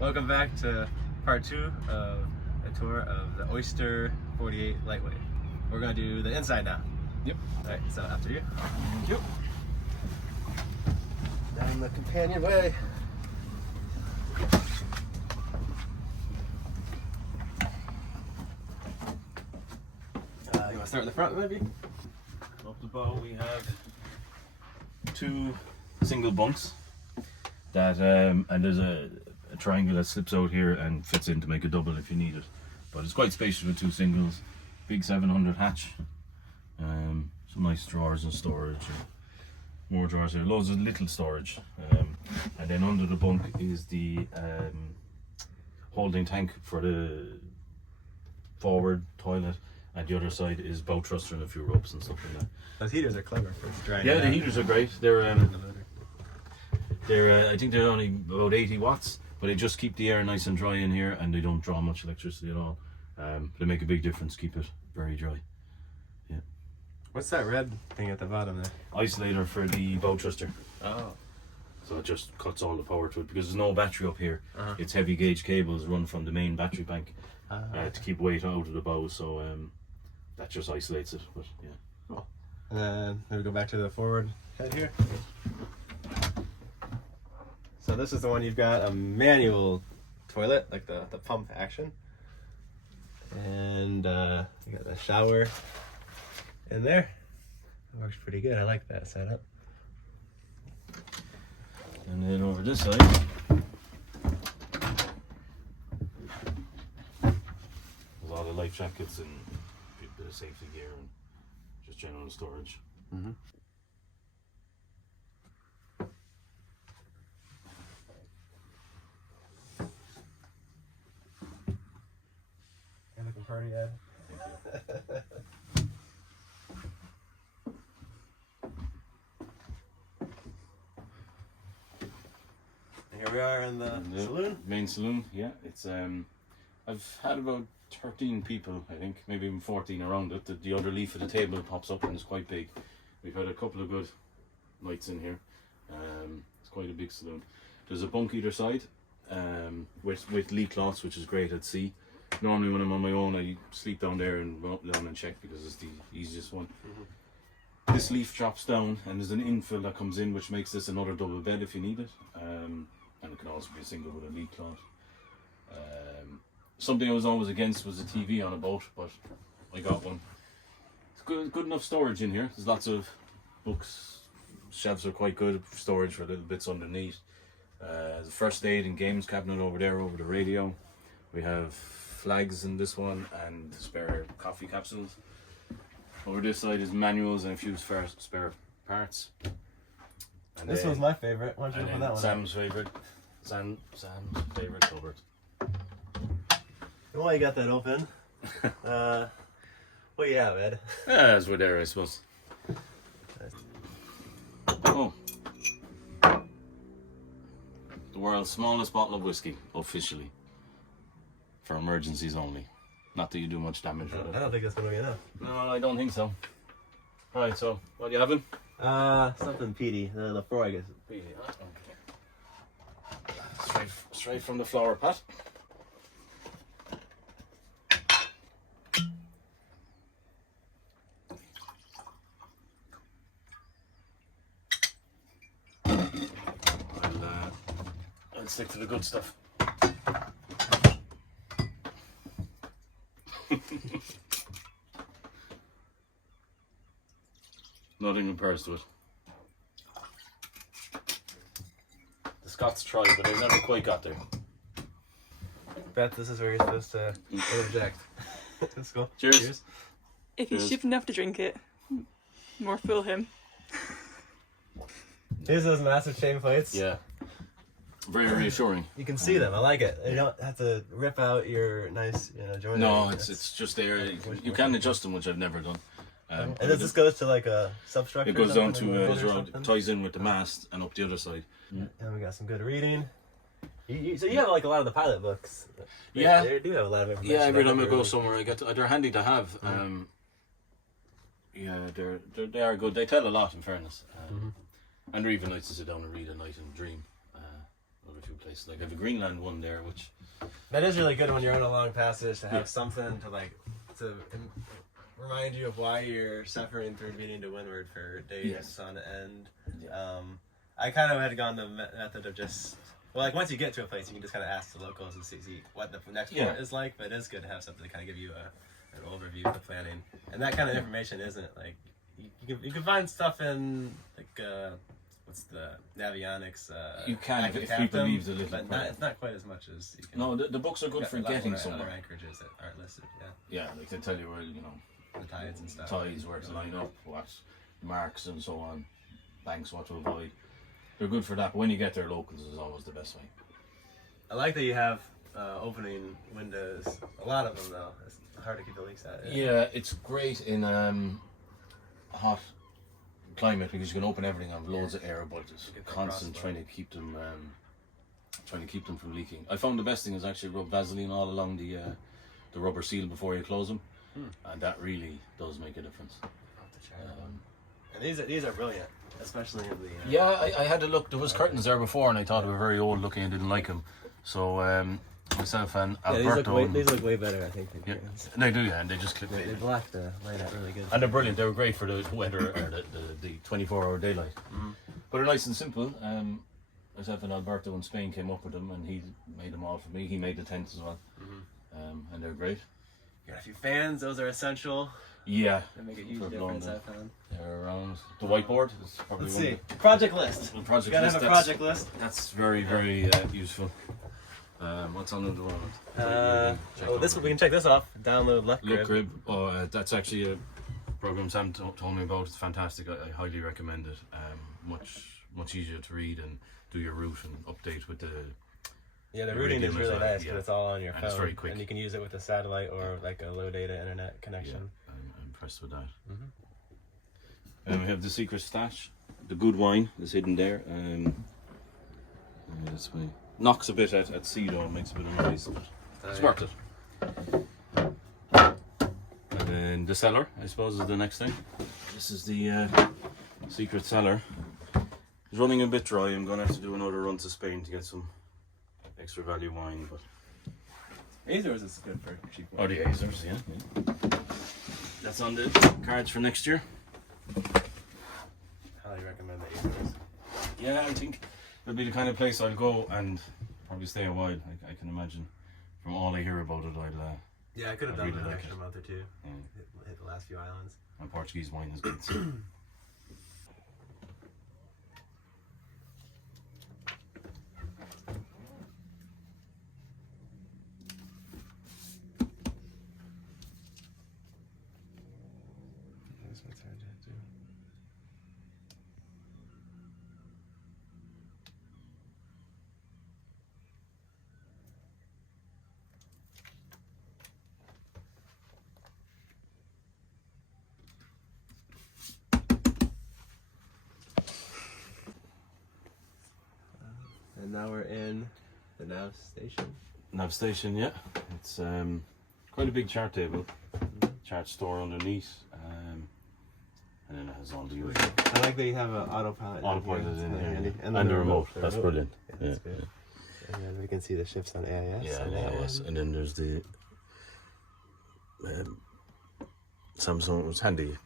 Welcome back to part 2 of a tour of the Oyster 48 Lightwave. We're going to do the inside now. Yep. Alright, so after you. Thank you. Down the companionway. You want to start in the front maybe? Up the bow we have 2 single bunks that and there's a triangle that slips out here and fits in to make a double if you need it. But it's quite spacious with 2 singles. Big 700 hatch. Some nice drawers and storage. And more drawers here. Loads of little storage. And then under the bunk is the holding tank for the forward toilet. And the other side is bow thruster and a few ropes and stuff like that. Those heaters are clever for drying. Yeah, the heaters are great. They're I think they're only about 80 watts, but they just keep the air nice and dry in here, and they don't draw much electricity at all. They make a big difference. Keep it very dry. Yeah. What's that red thing at the bottom there? Isolator for the bow thruster. Oh. So it just cuts all the power to it because there's no battery up here. Uh-huh. It's heavy gauge cables run from the main battery bank to keep weight out of the bow. So that just isolates it. But yeah. Cool. And then we go back to the forward head here. So this is the one you've got a manual toilet, like the pump action. And you got the shower in there. It works pretty good. I like that setup. And then over this side, there's all the life jackets and a bit of safety gear and just general storage. Mm-hmm. You're looking pretty, Ed. Here we are in the saloon. Main saloon, yeah. It's I've had about 13 people, I think, maybe even 14 around it. The other leaf of the table pops up and it's quite big. We've had a couple of good nights in here. It's quite a big saloon. There's a bunk either side with lee cloths, which is great at sea. Normally when I'm on my own, I sleep down there and run up and down and check because it's the easiest one. Mm-hmm. This leaf drops down and there's an infill that comes in, which makes this another double bed if you need it. And it can also be a single with a lee cloth. Something I was always against was a TV on a boat, but I got one. It's good enough storage in here. There's lots of books. Shelves are quite good for storage for little bits underneath. The first aid and games cabinet over there over the radio. We have flags in this one and spare coffee capsules. Over this side is manuals and a few spare parts. And this one's my favorite. Why don't you open that one? Sam's favorite. Sam's favorite cupboard. While you got that open, what do you have, Ed? As we're there, I suppose. Oh. The world's smallest bottle of whiskey, officially. For emergencies only. Not that you do much damage with it. I don't think that's going to be enough. No, I don't think so. Alright, so, what are you having? Something peaty. The Lefroy, I guess. Peaty, huh? Okay. Straight from the flower pot. I'll stick to the good stuff. Nothing compares to it. The Scots tried, but they never quite got there. Bet this is where you're supposed to interject. Let's go. Cheers. If he's stupid enough to drink it, more fool him. Here's those massive chain plates. Yeah. Very reassuring. You can see them. I like it. You don't have to rip out your nice, joiner. No, it's just there. You can adjust them, which I've never done. And does this goes to like a substructure? It goes down to ties in with the mast and up the other side. And we got some good reading. So you have like a lot of the pilot books. Yeah, they do have a lot of information. Yeah, every time I go somewhere, I get they're handy to have. Yeah, they are good. They tell a lot, in fairness. And they're even nice to sit down and read at night and dream. of a few places. Like I have a Greenland one there, which That is really good when you're on a long passage to have something to remind you of why you're suffering through beating to windward for days on end. Yeah. I kind of had gone the method of just, well, like once you get to a place, you can just kind of ask the locals and see what the next port is like. But it is good to have something to kind of give you an overview of the planning, and that kind of information isn't like you can find stuff in like what's the Navionics. you can Active if Captain, people leave the little. but it's not quite as much as you can. No, the books are good for getting somewhere. somewhere. Anchorages that aren't listed. Yeah, like they tell you where The tides and stuff. tides, where to line up, what marks and so on, banks what to avoid. They're good for that. But when you get there, locals is always the best way. I like that you have opening windows. A lot of them though. It's hard to keep the leaks out. Yeah, it's great in hot climate because you can open everything and have loads of air, but it's constant trying to keep them from leaking. I found the best thing is actually rub Vaseline all along the rubber seal before you close them, and that really does make a difference. And these are brilliant, especially in the. Yeah, I had a look. There was curtains there before, and I thought they were very old looking. I didn't like them, so myself and Alberto. These look way better, I think. Yeah, they do, yeah, and they just clip. They block the light out really good. And they're brilliant. They were great for the weather or the 24-hour daylight. But they're nice and simple. Myself and Alberto in Spain came up with them, and he made them all for me. He made the tents as well, and they're great. You got a few fans; those are essential. Yeah, They make a huge difference. I found. they're around the whiteboard. Is probably Let's one see. of Project list. the project You gotta list. have a project list. That's very useful. What's on the one? We can check this off. Download Luck Look Grid. Crib. That's actually a program Sam told me about. It's fantastic. I highly recommend it. Much easier to read and do your route and update with the. Yeah, the routing is really nice because it's all on your phone. It's very quick. And you can use it with a satellite or like a low data internet connection. Yeah, I'm impressed with that. We have the secret stash. The good wine is hidden there. This way. Knocks a bit at sea though, it makes a bit of noise. It's worth it. And then the cellar, I suppose, is the next thing. This is the secret cellar. It's running a bit dry. I'm going to have to do another run to Spain to get some extra value wine. But Azores is good for cheap wine. oh, the Azores, yeah. That's on the cards for next year. Highly recommend the Azores. Yeah, I think it'll be the kind of place I'll go and probably stay a while. I can imagine. From all I hear about it, I'll. Yeah, I could have I done really an like extra it. month or two. Yeah. Hit the last few islands. My Portuguese wine is good. This one's hard to do. And now we're in the nav station. Nav station, yeah. It's quite a big chart table. Chart store underneath. And then it has all the usual. I like that you have an autopilot. Autopilot in here. Handy. And the remote. That's brilliant. Yeah, that's good. And then we can see the ships on AIS. Yeah, and AIS. And then there's the Samsung. It was handy.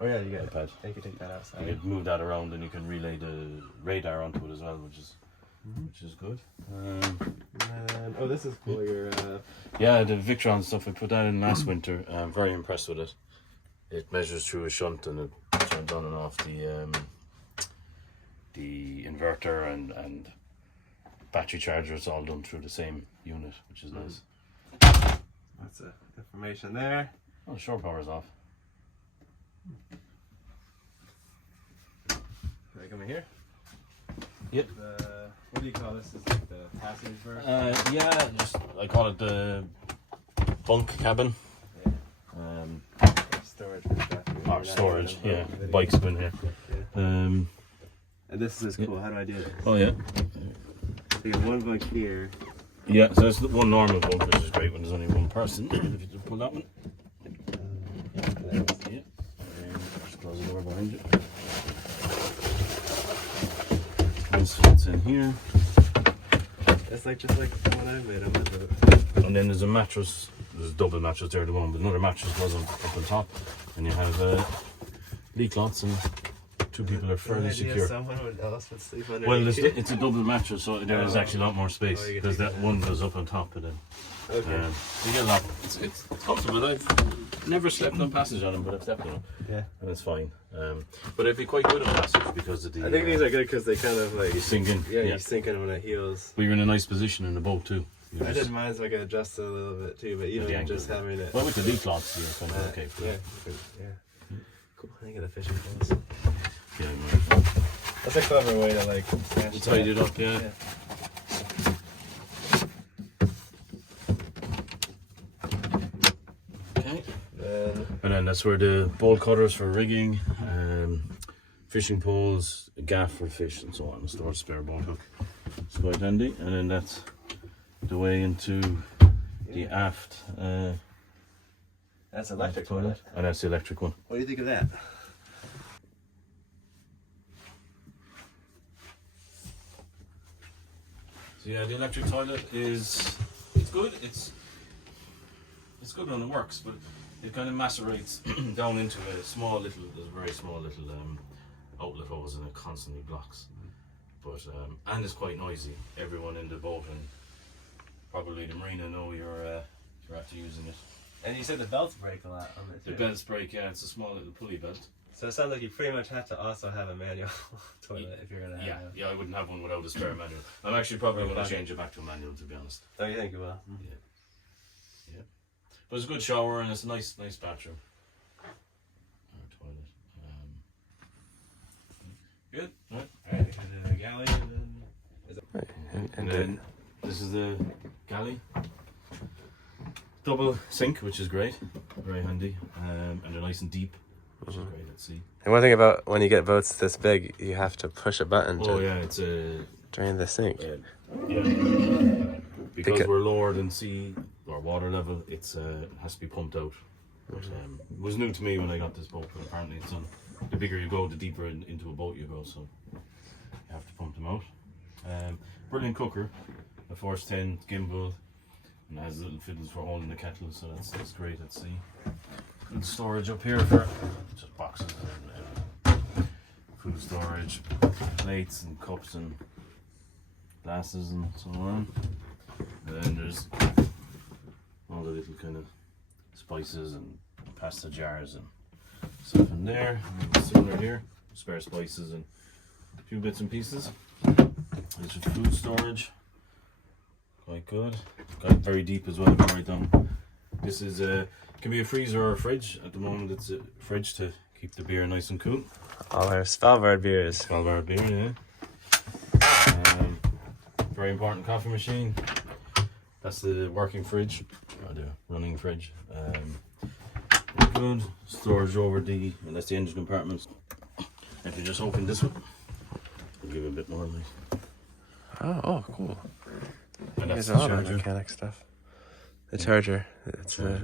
Oh yeah, you got iPad. You can take that outside. You can move that around and you can relay the radar onto it as well, which is good. And, oh, this is cool. Your Yeah, the Victron stuff, I put that in last winter. I'm very impressed with it. It measures through a shunt and it turns on and off the inverter and battery charger. It's all done through the same unit, which is nice. Lots of information there. Oh, the shore power's off. Can I come in here? Yep. What do you call this? Is like the passage berth? Yeah, just I call it the bunk cabin. Yeah. Storage for stuff. Or storage, yeah. Bike's been here. Yeah. And this is cool. How do I do this? Oh yeah. So you have one bike here. Yeah, so that's the one normal bunk, which is great when there's only one person. If you just pull that one. Yeah. Just close the door behind you. This fits in here. It's like just like the one I made on my boat. And then there's a mattress. There's a double mattress there at the moment, but another mattress goes up on top, and you have leak lots, and two people are fairly secure. Someone else would sleep under. Well, it's a double mattress, so there is actually a lot more space. There's that one goes up on top, and then you get a lot. It's comfortable. I've never slept on passage on them, but I've slept on them. Yeah, and it's fine. But it'd be quite good on passage because of the. I think these are good because they kind of like you sink in. Yeah, you sink in when it heels. But you're in a nice position in the boat too. I didn't mind so I could adjust it a little bit too, but even just having it. Well, with the leak cloths, you're kind of okay. Yeah. Cool. I think of the fishing poles. Yeah, no. That's a clever way to like tidy it up, yeah. Okay. And then that's where the bolt cutters for rigging, fishing poles, a gaff for fish, and so on. Store spare boat hook. It's quite handy. And then that's the way into the aft. That's electric toilet. And that's the electric one. What do you think of that? So yeah, the electric toilet it's good. It's good when it works, but it kind of macerates down into a very small little outlet hose, and it constantly blocks. But and it's quite noisy. Everyone in the boat and probably the marina know you're after using it. And you said the belts break a lot on it too. The belts break, yeah. It's a small little pulley belt. So it sounds like you pretty much have to also have a manual toilet if you're gonna have one. Yeah, I wouldn't have one without a spare manual. I'm actually probably going to change it back to a manual, to be honest. Oh, you think you will? Yeah. But it's a good shower and it's a nice bathroom. Or toilet. Good. Right. Alright, and then a galley, and then this is the galley. Double sink, which is great, very handy, and they're nice and deep, which is great at sea. And one thing about when you get boats this big, you have to push a button it's drain the sink. Because we're lower than sea or water level, it has to be pumped out. But, it was new to me when I got this boat, but apparently it's the bigger you go, the deeper into a boat you go, so you have to pump them out. Brilliant cooker, a Force 10 gimbal, and it has little fiddles for holding the kettle, so that's great at sea. Good storage up here for just boxes and food storage, plates and cups and glasses and so on. And then there's all the little kind of spices and pasta jars and stuff in there. And similar here, spare spices and a few bits and pieces. There's your food storage, quite good. Got it very deep as well, right down. This is can be a freezer or a fridge. At the moment it's a fridge to keep the beer nice and cool. All our Svalbard beers. Svalbard beer, yeah. Very important coffee machine. That's the working fridge, or the running fridge. Good storage over that's the engine compartments. If you just open this one, I'll give it a bit more light. Oh, cool. And that's There's a the lot of charger. mechanic stuff. The charger. It's Yeah.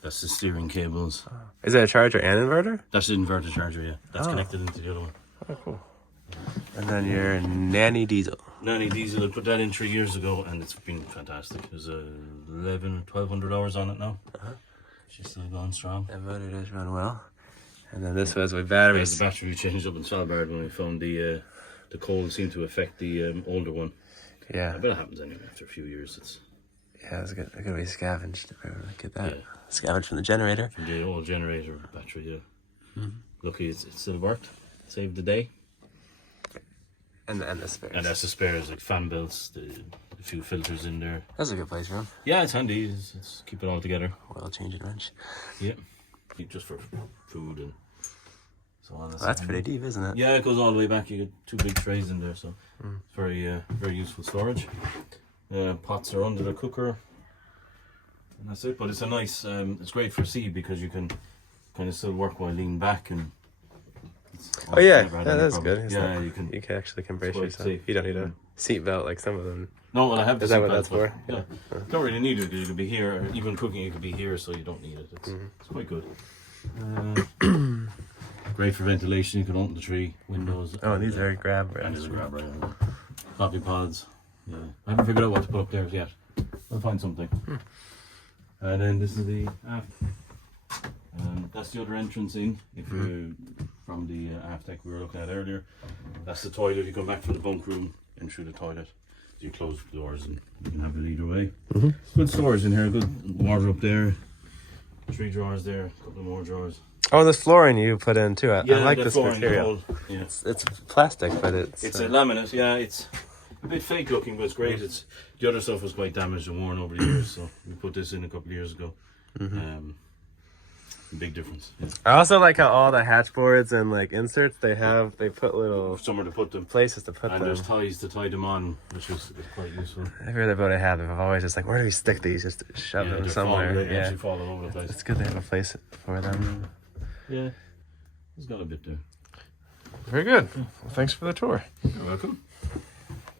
That's the steering cables. Is it a charger and inverter? That's the inverter charger, yeah. That's connected into the other one. Oh, cool. And then your nanny diesel. Nanny diesel, I put that in 3 years ago and it's been fantastic. There's 1,200 hours on it now. She's still going strong. The motor does run well. And then this was with batteries. The battery we changed up in Svalbard when we found the cold seemed to affect the older one. Yeah. I bet it happens anyway after a few years. It's gonna be scavenged. Get that. Yeah. Scavenged from the generator. From the old generator battery, yeah. Lucky it still worked. Saved the day. And the spares. And that's the spares, like fan belts, a few filters in there. That's a good place for them. Yeah, it's handy. It's keep it all together. Oil change and wrench. Yeah. Just for food and so on. Well, that's pretty deep, isn't it? Yeah, it goes all the way back. You get 2 big trays in there, so it's very useful storage. Pots are under the cooker. And that's it. But it's a nice, it's great for sea because you can kind of still work while leaning back and. Oh yeah, never had yeah, any that's problem. good. It's Yeah, not- you can. You can actually brace quite yourself. safe. You don't need a seat belt like some of them. No, well, I have. Is the that what seatbelt, that's but, for? Yeah, don't really need it. You could be here, or even cooking. You could be here, so you don't need it. It's quite good. Great for ventilation. You can open the 3 windows. Oh, and these are grab And rails. there's a grab rail. Coffee pods. Yeah, I haven't figured out what to put up there yet. I'll find something. And then this is the aft. That's the other entrance in. If you from the aft deck we were looking at earlier, that's the toilet. You come back from the bunk room and through the toilet. So you close the doors and you can have it either way. Good storage in here. Good wardrobe there. 3 drawers there. A couple more drawers. Oh, this flooring you put in too. I like the this flooring, material. yeah. It's plastic, but it's a laminate. Yeah, it's a bit fake looking, but it's great. It's the other stuff was quite damaged and worn over the years, so we put this in a couple of years ago. Big difference. Yeah. I also like how all the hatch boards and like inserts they put little Somewhere to put them. places to put And them. there's ties to tie them on, which is quite useful. Every other boat I have, I've always just like, where do we stick these? Just shove them they're somewhere. They Yeah, actually fall all over the place. it's good to have a place for them. Yeah, it's got a bit there. Very good. Well, thanks for the tour. You're welcome.